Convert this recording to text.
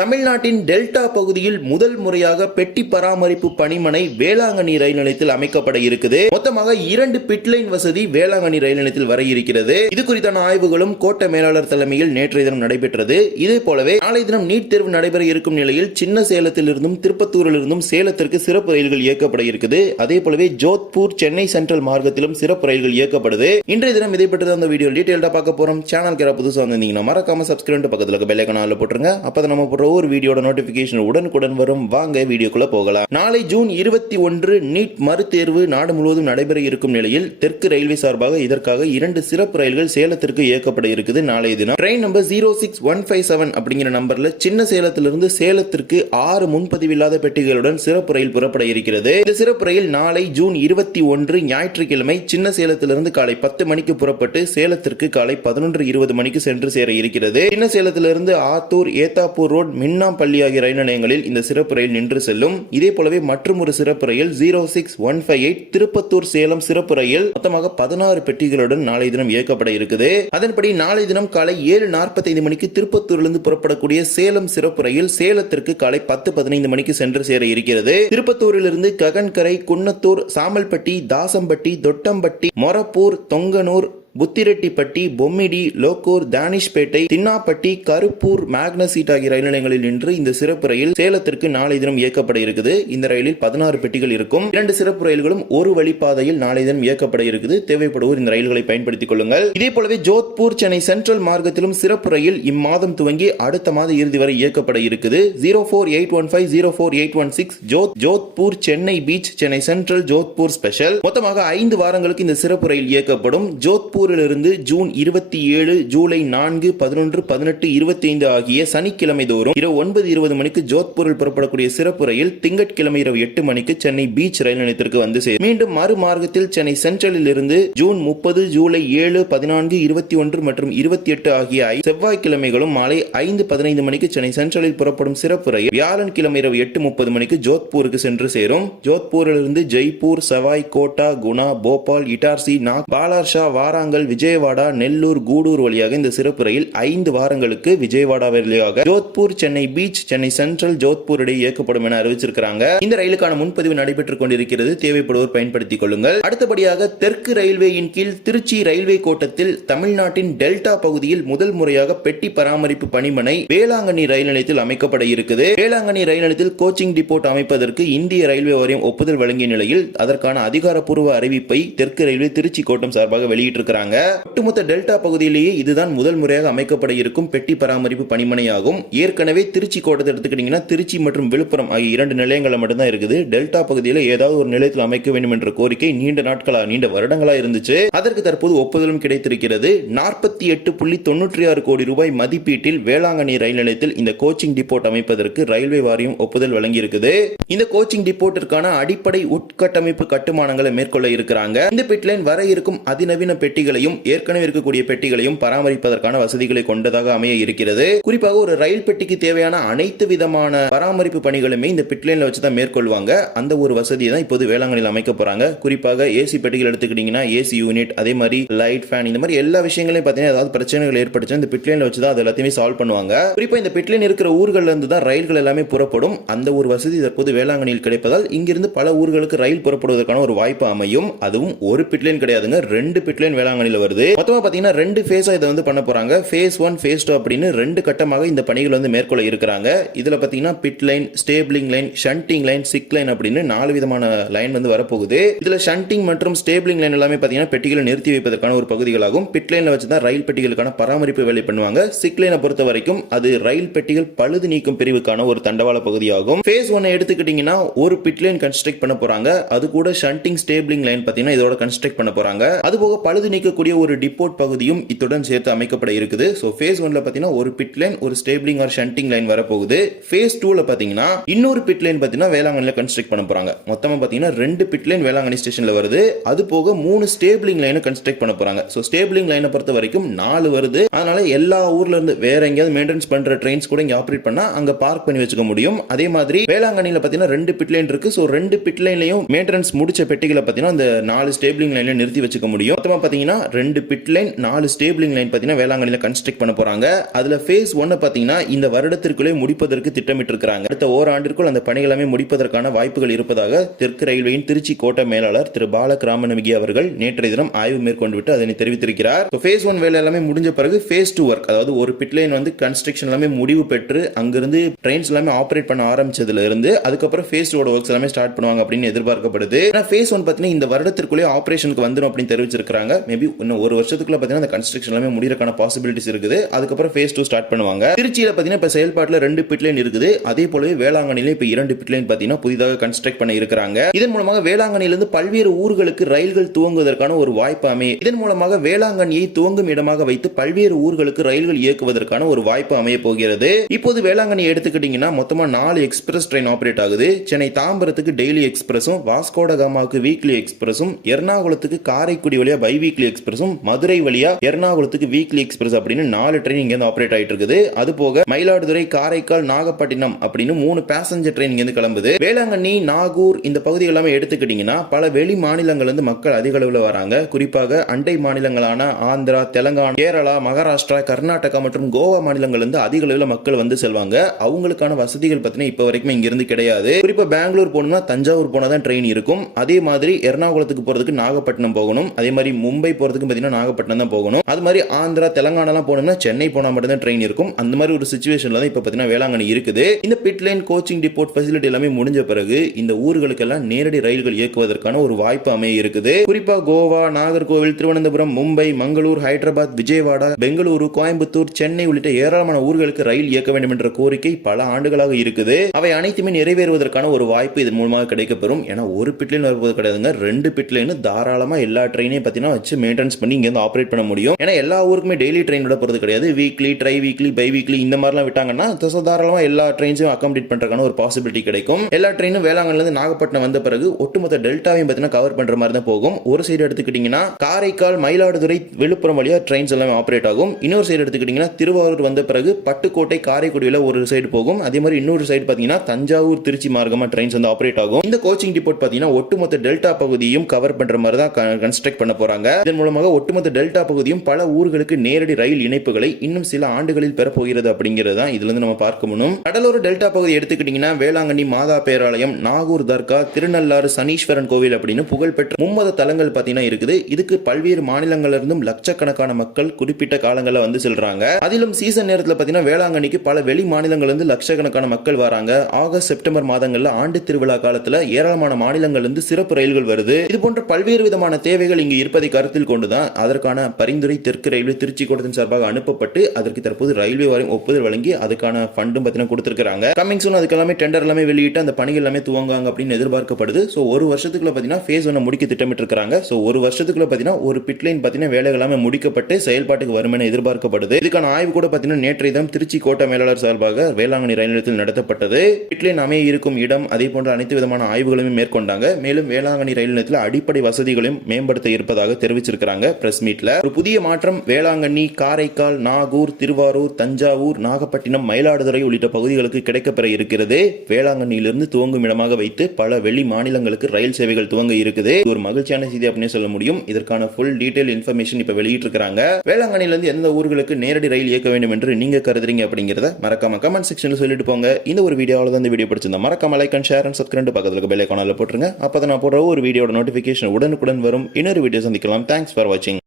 தமிழ்நாட்டின் டெல்டா பகுதியில் முதல் முறையாக பெட்டி பராமரிப்பு பணிமனை வேளாங்கண்ணி ரயில் நிலையத்தில் அமைக்கப்பட இருக்குது. மொத்தமாக 2 பிட்லைன் வசதி வேளாங்கண்ணி ரயில் நிலையத்தில் வர இருக்கிறது. இது குறித்தான ஆய்வுகளும் கோட்ட மேலாளர் தலைமையில் நேற்றைய தினம் நடைபெற்றது. இதே போலவே நாளை தினம் நீட் தேர்வு நடைபெற இருக்கும் நிலையில் சின்ன சேலத்திலிருந்தும் திருப்பத்தூரிலிருந்தும் சேலத்திற்கு சிறப்பு ரயில்கள் இயக்கப்பட இருக்குது. அதே போலவே ஜோத்பூர் சென்னை சென்ட்ரல் மார்க்கத்திலும் சிறப்பு ரயில்கள் இயக்கப்படுது. இன்றைய தினம் இதை பற்றி அந்த வீடியோ டீடைலா பார்க்க போறோம். சேனலுக்கு புதுசாக வந்தீங்கன்னா மறக்காம சப்ஸ்கிரைப் பக்கத்தில் பெல் ஐகானை போட்டுருங்க. அப்பதான் நம்ம ஒரு வீடியோட நோட்டிபிகேஷன் உடனுக்குடன் வரும். வாங்க வீடியோக்குள்ள போகலாம். நாளை ஜூன் 21 நீட் மறுதேர்வு நாடு முழுவதும் நடைபெற இருக்கும் நிலையில் தெற்கு ரயில்வே சார்பாக இதற்காக 2 சிறப்பு ரயில்கள் சேலத்திற்கு இயக்கப்பட இருக்குது. நாளைய தினம் ட்ரெயின் நம்பர் 06157 அப்படிங்கிற நம்பர்ல சின்ன சேலத்திலிருந்து சேலத்திற்கு 6 முன்பதிவில்லாத பெட்டிகளுடன் சிறப்பு ரயில் புறப்பட இருக்கிறது. இந்த சிறப்பு ரயில் நாளை ஜூன் 21 ஞாயிற்றுக்கிழமை சின்ன சேலத்திலிருந்து காலை 10 மணிக்கு புறப்பட்டு சேலத்திற்கு காலை 11:20 மணிக்கு சென்று சேர இருக்கிறது. சின்ன சேலத்திலிருந்து ஆத்தூர், ஏத்தாப்பூர் ரோட், மின்னாம்பள்ளி ஆகிய ரயில் நிலையங்களில் இந்த சிறப்பு ரயில் நின்று செல்லும். இதே போலவே மற்றும் ஒரு சிறப்பு ரயில் 06158 திருப்பத்தூர் சேலம் சிறப்பு ரயில் மொத்தமாக 16 பெட்டிகளுடன் நாளை தினம் இயக்கப்பட இருக்குது. அதன்படி நாளை தினம் காலை 7:45 மணிக்கு திருப்பத்தூரிலிருந்து புறப்படக்கூடிய சேலம் சிறப்பு ரயில் சேலத்திற்கு காலை 10:15 மணிக்கு சென்று சேர இருக்கிறது. திருப்பத்தூரிலிருந்து ககன்கரை, குன்னத்தூர், சாமல்பட்டி, தாசம்பட்டி, தொட்டம்பட்டி, மொரப்பூர், தொங்கனூர், புத்திரெட்டிப்பட்டி, பொம்மிடி, லோக்கூர், தானிஷ்பேட்டை, தின்னாப்பட்டி, கருப்பூர், மேக்னசீட் ஆகிய ரயில் நிலையங்களில் நின்று இந்த சிறப்பு ரயில் சேலத்திற்கு நாளை தினம் இயக்கப்பட இருக்குது. இந்த ரயிலில் 16 பெட்டிகள் இருக்கும். 2 சிறப்பு ரயில்களும் ஒரு வழிப்பாதையில் நாளை தினம் இயக்கப்பட இருக்குது. தேவைப்படுவோர் இந்த ரயில்களை பயன்படுத்திக் கொள்ளுங்கள். இதே போலவே ஜோத்பூர் சென்னை சென்ட்ரல் மார்க்கத்திலும் சிறப்பு ரயில் இம்மாதம் துவங்கி அடுத்த மாத இறுதி வரை இயக்கப்பட இருக்குது. 04815 04816 Jodhpur Chennai beach Chennai central Jodhpur special. மொத்தமாக 5 வாரங்களுக்கு இந்த சிறப்பு ரயில் இயக்கப்படும். ஜோத்பூர் ஜூன் 27, ஜூலை 4, 11, 18, 25 ஆகிய சனிக்கிழமை தோறும் இரவு 9:20 மணிக்கு ஜோத்பூரில் புறப்படக்கூடிய சிறப்பு ரயில் திங்கட்கிழமை இரவு 8 மணிக்கு சென்னை பீச் ரயில் நிலையத்திற்கு வந்து சேரும். மீண்டும் மறுமார்க்கத்தில் சென்னை சென்ட்ரலில் இருந்து ஜூன் 30, ஜூலை 7, 14, 21 மற்றும் 28 ஆகிய செவ்வாய்க்கிழமைகளும் மாலை 5:15 மணிக்கு சென்னை சென்ட்ரலில் புறப்படும் சிறப்பு ரயில் வியாழன் கிழமை இரவு 8:30 மணிக்கு ஜோத்பூருக்கு சென்று சேரும். ஜோத்பூரிலிருந்து ஜெய்ப்பூர், சவாய், கோட்டா, குணா, போபால், இட்டார்சி, பாலார்ஷா, வாராங்கல், விஜயவாடா, நெல்லூர், கூடூர் வழியாக இந்த சிறப்பு ரயில் 5 வாரங்களுக்கு விஜயவாடா வழியாக ஜோத்பூர் சென்னை பீச் சென்னை சென்ட்ரல் ஜோத்பூர் இடையே இயக்கப்படும் என அறிவிச்சிருக்காங்க. இந்த ரயிலுக்கான முன்பதிவு நடைபெற்றுக் கொண்டிருக்கிறது. தேவைப்படுவோர் பயன்படுத்திக் கொள்ளுங்கள். அடுத்தபடியாக தெற்கு ரயில்வேயின் கீழ் திருச்சி ரயில்வே கோட்டத்தில் தமிழ்நாட்டின் டெல்டா பகுதியில் முதல் முறையாக பெட்டி பராமரிப்பு பணிமனை வேளாங்கண்ணி ரயில் நிலையத்தில் அமைக்கப்பட இருக்குது. வேளாங்கண்ணி ரயில் நிலையத்தில் கோச்சிங் டிப்போட் அமைப்பதற்கு இந்திய ரயில்வே வாரியம் ஒப்புதல் வழங்கிய நிலையில் அதற்கான அதிகாரப்பூர்வ அறிவிப்பை தெற்கு ரயில்வே திருச்சி கோட்டம் சார்பாக வெளியிட்டிருக்கிறாங்க. ஒட்டுமொத்த டெல்டா பகுதியிலேயே இதுதான் முதல் முறையாக அமைக்கப்பட இருக்கும் பெட்டி பராமரிப்பு பணிமனையாகும். ஏற்கனவே திருச்சி கோட்டத்தை எடுத்துக்கிட்டீங்கன்னா திருச்சி மற்றும் விழுப்புரம் ஆகிய 2 நிலையங்கள் மட்டும்தான் இருக்குது. டெல்டா பகுதியில் ஏதாவது ஒரு நிலையத்தில் அமைக்க வேண்டும் என்ற கோரிக்கை நீண்ட வருடங்களா இருந்துச்சு. அதற்கு தற்போது ஒப்புதலும் கிடைத்திருக்கிறது. 48.96 கோடி ரூபாய் மதிப்பீட்டில் வேளாங்கண்ணி ரயில் நிலையத்தில் இந்த கோச்சிங் டிப்போட் அமைப்பதற்கு ரயில்வே வாரியம் ஒப்புதல் வழங்கியிருக்குது. இந்த கோச்சிங் டிப்போட்டிற்கான அடிப்படை உட்கட்டமைப்பு கட்டுமானங்களை மேற்கொள்ள இருக்கிறாங்க. இந்த பிட்லைன் வர இருக்கும் அதிநவீன பெட்டிகளையும் ஏற்கனவே இருக்கக்கூடிய பெட்டிகளையும் பராமரிப்பதற்கான வசதிகளை கொண்டதாக அமைய இருக்கிறது. குறிப்பாக ஒரு ரயில் பெட்டிக்கு தேவையான அனைத்து விதமான பராமரிப்பு பணிகளுமே இந்த பிட்லைன்ல வச்சு தான் மேற்கொள்வாங்க. அந்த ஒரு வசதியை தான் இப்போது வேளாங்கண்ணியில் அமைக்க போறாங்க. குறிப்பாக ஏசி பெட்டிகள் எடுத்துக்கிட்டீங்கன்னா ஏசி யூனிட், அதே மாதிரி லைட், ஃபேன், இந்த மாதிரி எல்லா விஷயங்களையும் பார்த்தீங்கன்னா ஏதாவது பிரச்சனைகள் ஏற்பட்டுச்சு இந்த பிட்லைன்ல வச்சு தான் அது எல்லாத்தையுமே சால்வ் பண்ணுவாங்க. குறிப்பா இந்த பிட்லைன் இருக்கிற ஊர்கள்ல இருந்து தான் ரயில்கள் எல்லாமே புறப்படும். அந்த ஒரு வசதி தற்போது வேளாங்கண்ணியில் கிடைப்பதால் இங்கிருந்து பல ஊர்களுக்கு ரயில் புறப்படுவதற்கான ஒரு வாய்ப்பு அமையும். அதுவும் ஒரு பிட்லைன் கிடையாதுங்க, 2 பிட்லைன் வேளாங்கண்ணியில் வருது. மொத்தமா பாத்தீங்கன்னா 2 ஃபேஸா இதை வந்து பண்ண போறாங்க. ஃபேஸ் 1, ஃபேஸ் 2 அப்படின்னு 2 கட்டமாக இந்த பணிகள் வந்து மேற்கொள்ள இருக்கிறாங்க. இதுல பாத்தீங்கன்னா pit line, stabling line, shunting line, sick line அப்படின்னு 4 விதமான லைன் வந்து வரப்போகுது. இதுல ஷண்டிங் மற்றும் ஸ்டேபிளிங் லைன் எல்லாமே பாத்தீங்கன்னா பெட்டிகளை நிறுத்தி வைப்பதற்கான ஒரு பகுதிகளாகும். பிட் லைன்ல வச்சு தான் ரயில் பெட்டிகளுக்கான பராமரிப்பு வேலை பண்ணுவாங்க. சிக் லைனை பொறுத்த வரைக்கும் அது ரயில் பெட்டிகள் பழுது நீக்கும் பிரிவுக்கான ஒரு தண்டவாள பகுதியாகும். ஃபேஸ் 1 எடுத்துக்கிட்டீங்கன்னா ஒரு பிட் லைன் கன்ஸ்ட்ரக்ட் பண்ண போறாங்க. அது கூட ஷண்டிங், ஸ்டேபிளிங் லைன் பாத்தீங்கன்னா இதோட கன்ஸ்ட்ரக்ட் பண்ண போறாங்க. அது போக பழுது நீக்கக்கூடிய ஒரு டிப்போட் பகுதியும் இத்துடன் சேர்த்து அமைக்கப்பட இருக்குது. சோ ஃபேஸ் 1ல பாத்தீங்கன்னா ஒரு பிட் லைன், ஒரு ஸ்டேபிளிங் ஆர் ஷண்டிங் லைன் வரப்போகுது. ஃபேஸ் 2ல பாத்தீங்கன்னா இன்னொரு பிட் லைன் பாத்தீங்கன்னா வேளாங்கண்ணில கன்ஸ்ட்ரக்ட் பண்ண போறாங்க. மொத்தமா பாத்தீங்கன்னா 2 பிட் லைன் வேளாங்கண்ணி ஸ்டேஷன்ல வருது. அது போக 3 ஸ்டேபிளிங் லைன் கன்ஸ்ட்ரக்ட் பண்ண போறாங்க. சோ ஸ்டேபிளிங் லைனை பொறுத்த வரைக்கும் 4 வருது. அதனால எல்லா ஊர்ல இருந்து வேற எங்கயாவது மெயின்டெனன்ஸ் பண்ற ட்ரெயின்ஸ் கூட இங்க ஆபரேட் பண்ணா அங்க பார்க் பண்ணி வச்சுக்க முடியும். அதே மாதிரி வேளாங்கண்ணில பாத்தீங்கன்னா 2 பிட் லைன் இருக்கு. சோ 2 பிட் லைன்லயும் மெயின்டெனன்ஸ் முடிச்ச பெட்டிகளை பாத்தீங்கன்னா அந்த 4 ஸ்டேபிளிங் லைன்ல நிறுத்தி வச்சுக்க முடியும். மொத்தமா பாத்தீங்கன்னா 2 பிட் லைன் 4 ஸ்டேபிளிங் லைன் பார்த்தீங்கன்னா வேளாங்கண்ணியில் கன்ஸ்ட்ரக்ட் பண்ண போறாங்க. அதுல ஃபேஸ் 1 பார்த்தீங்கன்னா இந்த வருடத்திற்குள்ளே முடிப்பதற்கு திட்டமிட்டு இருக்காங்க. அடுத்த ஓராண்டிற்குள் அந்த பணிகள் எல்லாமே முடிப்பதற்கான வாய்ப்புகள் இருப்பதாக தெற்கு ரயில்வேயின் திருச்சி கோட்ட மேலாளர் திரு பாலகிராமநமிகி அவர்கள் நேற்றைய தினம் ஆய்வு மேற்கொண்டு விட்டு அதனை தெரிவித்திருக்கிறார். ஃபேஸ் 1 வேலை எல்லாமே முடிஞ்ச பிறகு ஃபேஸ் 2 ஒர்க், அதாவது ஒரு பிட் லைன் வந்து கன்ஸ்ட்ரக்ஷன் எல்லாமே முடிவு பெற்று அங்கிருந்து ட்ரெயின்ஸ் எல்லாமே ஆபரேட் பண்ண ஆரம்பிச்சதுல இருந்து அதுக்கப்புறம் ஃபேஸ் 2 ஒர்க்ஸ் எல்லாமே ஸ்டார்ட் பண்ணுவாங்க அப்படின்னு எதிர்பார்க்கப்படுது. ஆனா ஃபேஸ் 1 பார்த்தீங்கன்னா இந்த வருடத்திற்குள்ளே ஆபரேஷனுக்கு வந்துடும் அப்படின்னு தெரிவிச்சிருக்காங்க. மேபி இன்னும் ஒரு வருஷத்துக்குள்ள பார்த்தீங்கன்னா அந்த கன்ஸ்ட்ரக்ஷன் எல்லாமே முடியறதுக்கான பாசிபிலிட்டிஸ் இருக்குது. அதுக்கப்புறம் ஃபேஸ் 2 ஸ்டார்ட் பண்ணுவாங்க. திருச்சியில பார்த்தீங்கன்னா இப்ப செயல்பாட்டுல 2 பிட் லைன் இருக்குது. அதே போலவே வேளாங்கண்ணில இப்ப 2 பிட் லைன் பார்த்தீங்கன்னா புதிதாக கன்ஸ்ட்ரக்ட் பண்ண இருக்காங்க. இதன் மூலமாக வேளாங்கண்ணிலிருந்து பல்வேறு ஊர்களுக்கு ரயில்கள் துவங்குவதற்கான ஒரு வாய்ப்பு அமையும். இதன் மூலமாக வேளாங்கண்ணியை துவங்கும் இடமாக வைத்து பல்வேறு ஊர்களுக்கு ரயில்கள் இயக்குவதற்கான ஒரு வாய்ப்பு அமைய போகிறது. இப்போது வேளாங்கண்ணி எடுத்துக்கிட்டீங்கன்னா மொத்தமா 4 எக்ஸ்பிரஸ் ட்ரெயின் ஆபரேட் ஆகுது. சென்னை தாம்பரத்துக்கு டெய்லி எக்ஸ்பிரஸும், வாஸ்கோட காமாவுக்கு வீக்லி எக்ஸ்பிரஸும், எர்ணாகுளத்துக்கு காரைக்குடி வழியா பை வீக்லி எக்ஸ்பிரஸும், மதுரை வழியா எர்ணாகுளத்துக்கு வீக்லி எக்ஸ்பிரஸ் அப்படின்னு 4 ட்ரெயின் இங்க ஆபரேட் ஆயிட்டு இருக்குது. அது போக மயிலாடுதுறை, காரைக்கால், நாகப்பட்டினம் அப்படின்னு 3 பேசஞ்சர் ட்ரெயின் இங்க கிளம்புது. வேளாங்கண்ணி, நாகூர் இந்த பகுதி எல்லாமே எடுத்துக்கிட்டீங்கன்னா பல வெளி மாநிலங்கள்ல இருந்து மக்கள் அதிக அளவில் வராங்க. குறிப்பாக அண்டை மாநிலங்களான ஆந்திரா, தெலங்கானா, கேரளா, மகாராஷ்டிரா, கர்நாடகா மற்றும் கோவா மாநிலங்கள்ல இருந்து அதிக அளவில் மக்கள் வந்து செல்வாங்க. அவங்களுக்கான வசதிகள் பார்த்தீங்கன்னா இப்ப வரைக்கும் இங்க இருந்து கிடையாது. குறிப்பா பெங்களூர் போகணும்னா தஞ்சாவூர் போனாதான் ட்ரெயின் இருக்கும். அதே மாதிரி எர்ணாகுளத்துக்கு போறதுக்கு நாகப்பட்டினம் போகணும். அதே மாதிரி மும்பை போறதுக்கு பார்த்தீங்கன்னா நாகப்பட்டினம் தான் போகணும். அது மாதிரி ஆந்திரா, தெலங்கானா போனோம்னா சென்னை போனா மட்டும் தான் ட்ரெயின் இருக்கும். அந்த மாதிரி ஒரு சிச்சுவேஷன்ல தான் இப்ப பார்த்தீங்கன்னா வேளாங்கண்ணி இருக்குது. இந்த பிட் லைன், கோச்சிங் டிப்போட் ஃபெசிலிட்டி எல்லாமே முடிஞ்ச பிறகு இந்த ஊர்களுக்கெல்லாம் நேரடி ரயில்கள் இயக்குவதற்கான ஒரு வாய்ப்பு அமைய இருக்குது. குறிப்பா கோவா, நாகர்கோவில், திருவனந்தபுரம், மும்பை, மங்களூர், ஹைதராபாத், விஜயவாடா, பெங்களூரு, கோயம்புத்தூர், சென்னை உள்ளிட்ட ஏராளமான ஊர்களுக்கு ரயில் இயக்க வேண்டும் என்ற கோரிக்கை பல ஆண்டுகளாக இருக்குது. அவை அனைத்துமே நிறைவேறுவதற்கான ஒரு வாய்ப்பு இதன் மூலமாக கிடைக்கப்பெறும். ஏன்னா ஒரு பிட் லைன் வருவது கிடையாதுங்க, 2 பிட் லைன் தாராளமா எல்லா ட்ரெயினையும் பார்த்தீங்கன்னா வச்சு மெயின்டெனன்ஸ் பண்ணி இங்க இருந்து ஆபரேட் பண்ண முடியும். ஏன்னா எல்லா ஊருக்குமே டெய்லி ட்ரெயின் விட போறது கிடையாது. Weekly, tri weekly, bi weekly இந்த மாதிரிலாம் விட்டாங்கன்னா தாராளமா எல்லா ட்ரெயின்ஸையும் அகாமடேட் பண்றதுக்கான ஒரு பாசிபிலிட்டி கிடைக்கும். எல்லா ட்ரெயினும் வேளாங்கண்ணில இருந்து நாகப்பட்டினம் வந்த பிறகு ஒட்டுமொத்த டெல்டாவையும் பார்த்தீங்கன்னா கவர் பண்ற மாதிரி தான் போகும். ஒரு சைடு எடுத்துக்கிட்டீங்கன்னா காரைக்கால், மயிலாடுதுறை, விழுப்புரம் வழியா ட்ரெயின்ஸ் எல்லாமே ஆபரேட் ஆகும். இன்னொரு சைடு எடுத்துக்கிட்டீங்கன்னா திருவாரூர் வந்த பிறகு பட்டுக்கோட்டை, காரைக்குடியில ஒரு சைடு போகும். அதே மாதிரி இன்னொரு சைடு பாத்தீங்கன்னா தஞ்சாவூர், திருச்சி மார்க்கமா ட்ரெயின்ஸ் வந்து ஆபரேட் ஆகும். இந்த கோச்சிங் டிப்போட் பாத்தீங்கன்னா ஒட்டுமொத்த டெல்டா பகுதியும் கவர் பண்ற மாதிரி தான் கன்ஸ்ட்ரக்ட் பண்ண போறாங்க. இதன் மூலமாக ஒட்டுமொத்த டெல்டா பகுதியும் பல ஊர்களுக்கு நேரடி ரயில் இணைப்புகளை இன்னும் சில ஆண்டுகளில் பெறப்போகிறது அப்படிங்கிறது தான் இதுல இருந்து நம்ம பார்க்க முடியும். கடலோர டெல்டா பகுதி எடுத்துக்கிட்டீங்கன்னா வேளாங்கண்ணி மாதா பேராலயம், நாகூர் தர்கா, திருநள்ளாறு சனீஸ்வரன் கோவில் அப்படின்னு புகழ்பெற்ற மும்மத தலங்கள் பாத்தீங்கன்னா இருக்குது. இதுக்கு பல்வேறு மாநிலங்களில் இருந்தும் லட்சக்கணக்கான மக்கள் குறிப்பிட்ட காலங்களில் வந்து செல்றாங்க. அதிலும் சீசன் நேரத்தில் பாத்தீங்கன்னா வேளாங்கண்ணிக்கு பல வெளி மாநிலங்கள் இருந்து லட்சக்கணக்கான மக்கள் வராங்க. ஆகஸ்ட், செப்டம்பர் மாதங்கள்ல ஆண்டு திருவிழா காலத்துல ஏராளமான மாநிலங்கள் இருந்து சிறப்பு ரயில்கள் வருது. இது போன்ற பல்வேறு விதமான தேவைகள் இங்கு இருப்பதை கருத்தில் கொண்டுதான் அதற்கான பரிந்துரை தெற்கு ரயில்வே திருச்சி கோட்டத்தின் சார்பாக அனுப்பப்பட்டு அதற்கு தற்போது ரயில்வே வாரியம் ஒப்புதல் வழங்கி அதுக்கான ஃபண்டும் பாத்தீங்கன்னா கொடுத்திருக்காங்க. கமிங் சூன் அதுக்கு எல்லாமே டெண்டர் எல்லாமே வெளியிட்டு அந்த பணிகள் எல்லாமே துவங்குவாங்க அப்படின்னு எதிர்பார்க்கப்படுது. சோ ஒரு வருஷத்துக்குள்ள பாத்தீங்கன்னா ஃபேஸ் 1 முடிக்க திட்டமிட்டு இருக்காங்க. சோ ஒரு வருஷத்துக்குள்ள பாத்தீங்கன்னா ஒரு பிட் லைன் பாத்தீங்கன்னா வேலைகள் எல்லாமே முடிக்கப்பட்டு செயல்பாட்டுக்கு வரும் என எதிர்பார்க்கப்படுது. இதுக்கான ஆய்வு கூட பாத்தீங்கன்னா நேற்றைய தினம் திருச்சி கோட்ட மேலாளர் சார்பாக வேளாங்கண்ணி ரயில் நிலையத்தில் நடத்தப்பட்டது. பிட் லைன் அமைய இருக்கும் இடம் அதே போன்ற அனைத்து விதமான ஆய்வுகளையும் மேற்கொண்டாங்க. மேலும் வேளாங்கண்ணி ரயில் நிலையத்தில் அடிப்படை வசதிகளையும் மேம்படுத்த இருப்பதாக தெரிவிச்சிருக்காங்க பிரஸ் மீட்ல. ஒரு புதிய மாற்றம் வேளாங்கண்ணி, காரைக்கால், நாகூர், திருவாரூர், தஞ்சாவூர், நாகப்பட்டினம், மயிலாடுதுறை உள்ளிட்ட பகுதிகளுக்கு கிடைக்கப்பெற இருக்கிறது. வேளாங்கண்ணியிலிருந்து துவங்கும் இடமாக வைத்து பல வெளி மாநிலங்களுக்கு ரயில் சேவைகள் துவங்க இருக்குது. ஒரு மகிழ்ச்சியான செய்தி அப்படின்னு சொல்ல முடியும். இதற்கான ஃபுல் டீடைல் இன்ஃபர்மேஷன் இப்ப வெளியிட்டு இருக்காங்க. வேளாங்கண்ணிலிருந்து எந்த ஊர்களுக்கு நேரடி ரயில் இயக்க வேண்டும் என்று நீங்க கருதுறீங்க அப்படிங்கறத மறக்காம கமெண்ட் செக்ஷன்ல சொல்லிட்டு போங்க. இந்த ஒரு வீடியோல தான் இந்த வீடியோ பிடிச்சிருந்தா மறக்காம like and share and subscribe பக்கத்துல இருக்க பெல் ஐகான்ல போட்டுருங்க. அப்பதான் நான் போடுற ஒரு வீடியோட நோட்டிபிகேஷன் உடனுக்குடன் வரும். இன்னொரு வீடியோ சந்திக்கலாம். தேங்க்ஸ் ஃபார் வாட்சிங்.